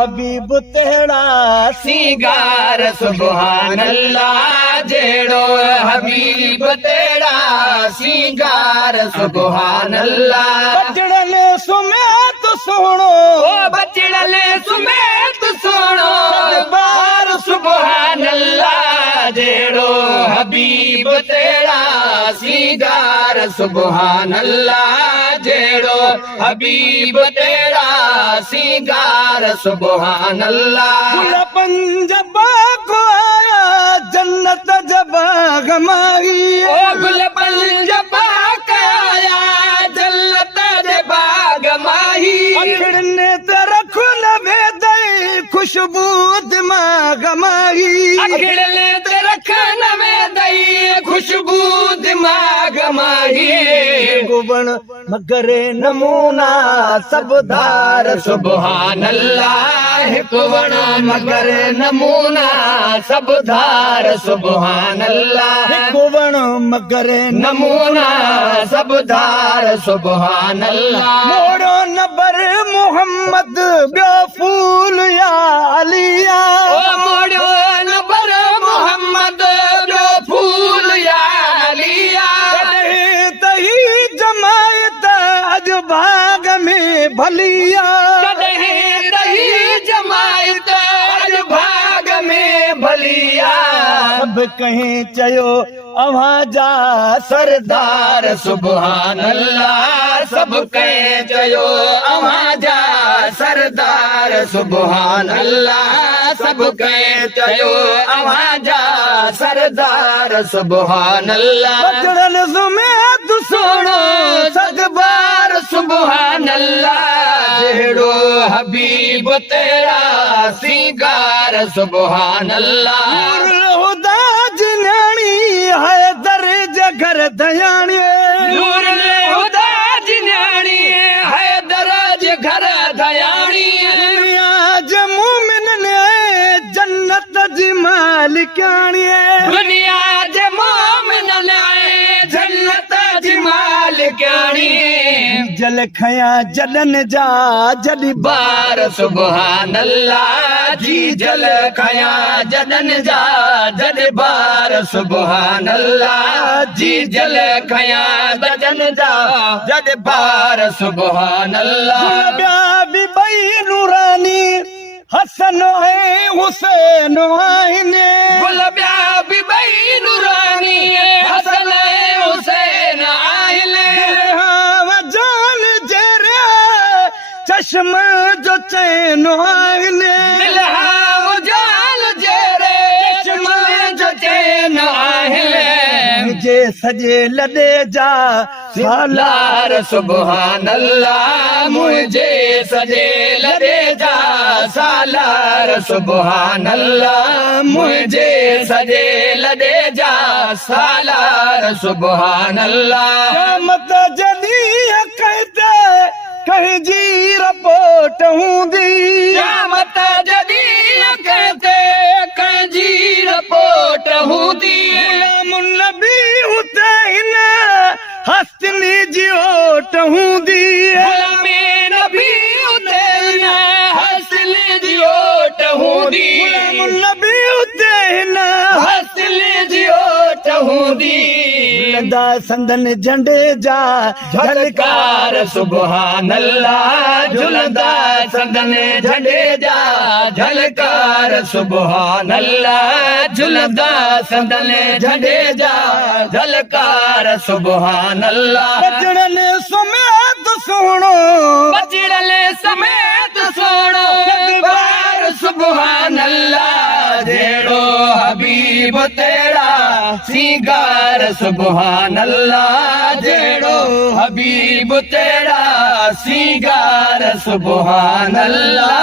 हबीब तेरा सिंगार सुभान अल्लाह जेड़ो हबीब तेरा सिंगार सुभान अल्लाह बजड़ले सुमेत सुनो ओ बचड़ले सुमेत सुनो बार सुभान अल्लाह जेड़ो हबीब तेरा सिंगार सुभान अल्लाह जेड़ो हबीब तेरा सिंगार सुभान अल्लाह गुल पंजबा को आया जन्नत जबा गमाई ओ गुल पंजबा काया जन्नत दे बाग माही अखड़ने तेरा खुल भेदई खुशबू दिमाग माही अखड़ले ते रखन में दई खुशबू दिमाग माही गुबन मगरे नमूना सब धार सुभान अल्लाह कुवण मगर नमूना सब धार सुभान अल्लाह गुबन मगरे नमूना सब धार सुभान अल्लाह मोड़ो नबर मोहम्मद ब्यो फूल या अलिया ओ मोड़ो नबर मोहम्मद जो फूल या लिया कदे तही जमायत अज भाग में भलिया कदे रही जमायत अज भाग में भलिया सब कहीं चयो अवाजा सरदार सुभान अल्लाह सब कह जयो अवाजा सरदार सुभान अल्लाह सब कह जयो अवाजा सरदार सुभान अल्लाह बजड़न सुमेत सुनो सदबार सुभान अल्लाह जेड़ो हबीब तेरा सिंगार सुभान अल्लाह हुदा जिनानी है दर्ज घर दयाणी नूर हुदा जिन्याणी है दराज घर दयाणी जमूमिन ने जन्नत जी मालिकाणी दुनिया जे मोमिन आए जन्नत जी मालिकाणी जल खया जलन जा जॾहिं बार सुभान अल्लाह जी जल खया जदन जा जद बार सुभान अल्लाह जी जल खया जदन जा जद बार सुभान अल्लाह ॿिया बि ॿई नूरानी हसन ऐं हुसैन आहिनि गुल ॿिया बि ॿई नूरानी हसन ऐं हुसैन आहिनि जान जहिड़ा चश्म जो चैन आहिनि इल्हाम जाल जेरे चश्म जो चैन आहिनि मुंहिंजे सॼे लॾे जा सालार सुभान अल्लाह मुझे सजे लड़े जा सालार सुभान अल्लाह मुझे सजे लड़े जा सालार सुभान अल्लाह मत जॾहिं कहते कहीं जी रपोट हूंदी मत जदी कहते कंहिंजी रिपोर्ट हूंदी नबी हुते हिन हस्तनी जी ओट हूंदी गुलामी नबी उते हसल जी ओट हूंदी नबी हुते हिन हसल जी ओट हूंदी दा संदन झंडे जा झलकार सुभान अल्लाह झुलंदा संदन झंडे जा झलकार सुभान अल्लाह झुलंदा संदन झंडे जा झलकार सुभान अल्लाह बजड़न सुमेत सुनो बचड़ले समेत सोनो बार सुभान अल्लाह जेड़ो हबीब तेरा सिंगार सुभान अल्लाह जेड़ो हबीब तेरा सिंगार सुभान अल्लाह